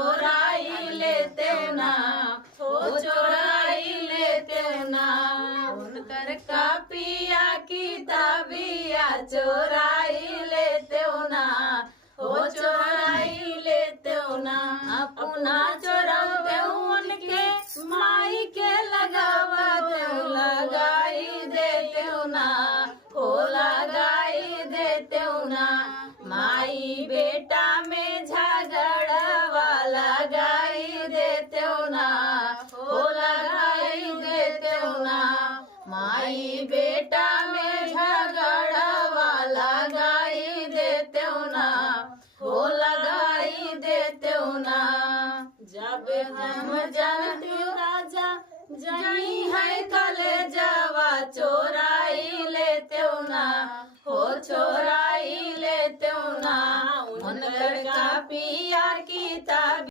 चोराई लेते ना, हो चोराई लेते ना, उनकर कापिया किताबिया चोराई लेते ना, हो चोराई लेते ना, अपना चोराते उनके माई के लगावा दे लगाई देते ना, हो लगाई देते ना, माई बेटा में झगड़वा लगाई देते ना, हो लगाई देते ना, माई बेटा में झगड़वा लगाई देते ना, हो लगाई देते ना। जब हम जानते राजा जाई है कले जवा चोराई लेते ना, हो चोराई लेते ना, उनकर कापिया किताब